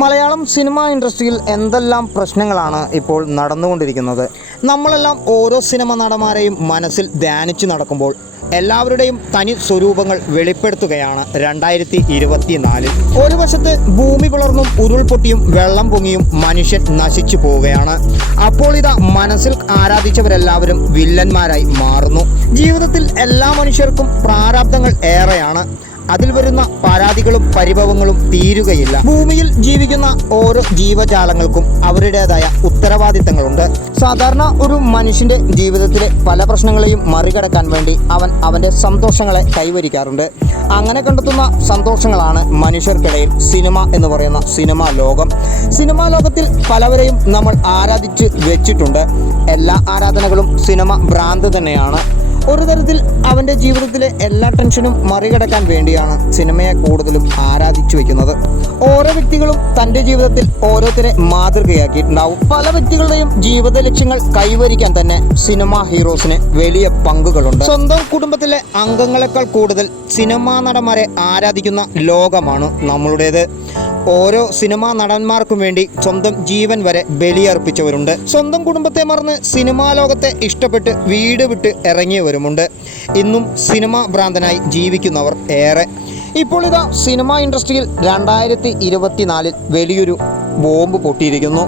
Malayalam cinema ഇൻഡസ്ട്രിയിൽ എന്തെല്ലാം പ്രശ്നങ്ങളാണ് ഇപ്പോൾ നടന്നുകൊണ്ടിരിക്കുന്നത്? നമ്മളെല്ലാം ഓരോ സിനിമ നടന്മാരെയും മനസ്സിൽ ധ്യാനിച്ചു നടക്കുമ്പോൾ എല്ലാവരുടെയും തനി സ്വരൂപങ്ങൾ വെളിപ്പെടുത്തുകയാണ് രണ്ടായിരത്തി ഇരുപത്തിനാലിൽ ഒരു വശത്ത് ഭൂമി പിളർന്നും ഉരുൾപൊട്ടിയും വെള്ളം പൊങ്ങിയും മനുഷ്യൻ നശിച്ചു പോവുകയാണ്. അപ്പോൾ ഇതാ മനസ്സിൽ ആരാധിച്ചവരെല്ലാവരും വില്ലന്മാരായി മാറുന്നു. ജീവിതത്തിൽ എല്ലാ മനുഷ്യർക്കും പ്രാരാബ്ദങ്ങൾ ഏറെയാണ്. അതിൽ വരുന്ന പരാതികളും പരിഭവങ്ങളും തീരുകയില്ല. ഭൂമിയിൽ ജീവിക്കുന്ന ഓരോ ജീവജാലങ്ങൾക്കും അവരുടേതായ ഉത്തരവാദിത്തങ്ങളുണ്ട്. സാധാരണ ഒരു മനുഷ്യന്റെ ജീവിതത്തിലെ പല പ്രശ്നങ്ങളെയും മറികടക്കാൻ വേണ്ടി അവൻ അവന്റെ സന്തോഷങ്ങളെ കൈവരിക്കാറുണ്ട്. അങ്ങനെ കണ്ടെത്തുന്ന സന്തോഷങ്ങളാണ് മനുഷ്യർക്കിടയിൽ സിനിമ എന്ന് പറയുന്ന സിനിമാ ലോകം. സിനിമാ ലോകത്തിൽ പലവരെയും നമ്മൾ ആരാധിച്ച് വെച്ചിട്ടുണ്ട്. എല്ലാ ആരാധനകളും സിനിമ ഭ്രാന്ത് തന്നെയാണ്. ഒരു അവന്റെ ജീവിതത്തിലെ എല്ലാ ടെൻഷനും മറികടക്കാൻ വേണ്ടിയാണ് സിനിമയെ കൂടുതലും ആരാധിച്ചു വെക്കുന്നത്. ഓരോ വ്യക്തികളും തന്റെ ജീവിതത്തിൽ ഓരോരുത്തരെ മാതൃകയാക്കിയിട്ടുണ്ടാവും. പല വ്യക്തികളുടെയും ജീവിത ലക്ഷ്യങ്ങൾ കൈവരിക്കാൻ തന്നെ സിനിമാ ഹീറോസിന് വലിയ പങ്കുകളുണ്ട്. സ്വന്തം കുടുംബത്തിലെ അംഗങ്ങളെക്കാൾ കൂടുതൽ സിനിമാ നടന്മാരെ ആരാധിക്കുന്ന ലോകമാണ് നമ്മളുടേത്. ഓരോ സിനിമാ നടന്മാർക്കും വേണ്ടി സ്വന്തം ജീവൻ വരെ ബലിയർപ്പിച്ചവരുണ്ട്. സ്വന്തം കുടുംബത്തെ മറന്ന് സിനിമാ ലോകത്തെ ഇഷ്ടപ്പെട്ട് വീട് വിട്ട് ഇറങ്ങിയവരുമുണ്ട്. ഇന്നും സിനിമാ ഭ്രാന്തനായി ജീവിക്കുന്നവർ ഏറെ. ഇപ്പോൾ ഇതാ സിനിമാ ഇൻഡസ്ട്രിയിൽ രണ്ടായിരത്തി ഇരുപത്തിനാലിൽ വലിയൊരു ബോംബ് പൊട്ടിയിരിക്കുന്നു.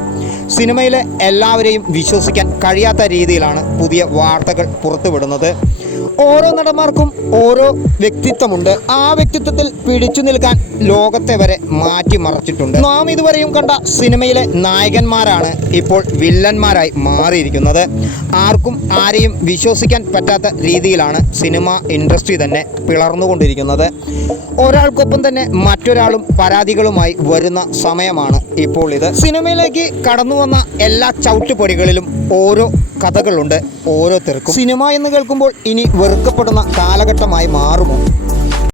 സിനിമയിലെ എല്ലാവരെയും വിശ്വസിക്കാൻ കഴിയാത്ത രീതിയിലാണ് പുതിയ വാർത്തകൾ പുറത്തുവിടുന്നത്. ഓരോ നടന്മാർക്കും ഓരോ വ്യക്തിത്വമുണ്ട്. ആ വ്യക്തിത്വത്തിൽ പിടിച്ചു നിൽക്കാൻ ലോകത്തെ വരെ മാറ്റിമറിച്ചിട്ടുണ്ട് നാം ഇതുവരെയും കണ്ട സിനിമയിലെ നായകന്മാരാണ് ഇപ്പോൾ വില്ലന്മാരായി മാറിയിരിക്കുന്നത്. ആർക്കും ആരെയും വിശ്വസിക്കാൻ പറ്റാത്ത രീതിയിലാണ് സിനിമ ഇൻഡസ്ട്രി തന്നെ പിളർന്നുകൊണ്ടിരിക്കുന്നത്. ഒരാൾക്കൊപ്പം തന്നെ മറ്റൊരാളും പരാതികളുമായി വരുന്ന സമയമാണ് ഇപ്പോൾ ഇത്. സിനിമയിലേക്ക് കടന്നു വന്ന എല്ലാ ചവിട്ടുപടികളിലും ഓരോ കഥകളുണ്ട് ഓരോരുത്തർക്കും. സിനിമ എന്ന് കേൾക്കുമ്പോൾ ഇനി വെറുക്കപ്പെടുന്ന കാലഘട്ടമായി മാറുമോ?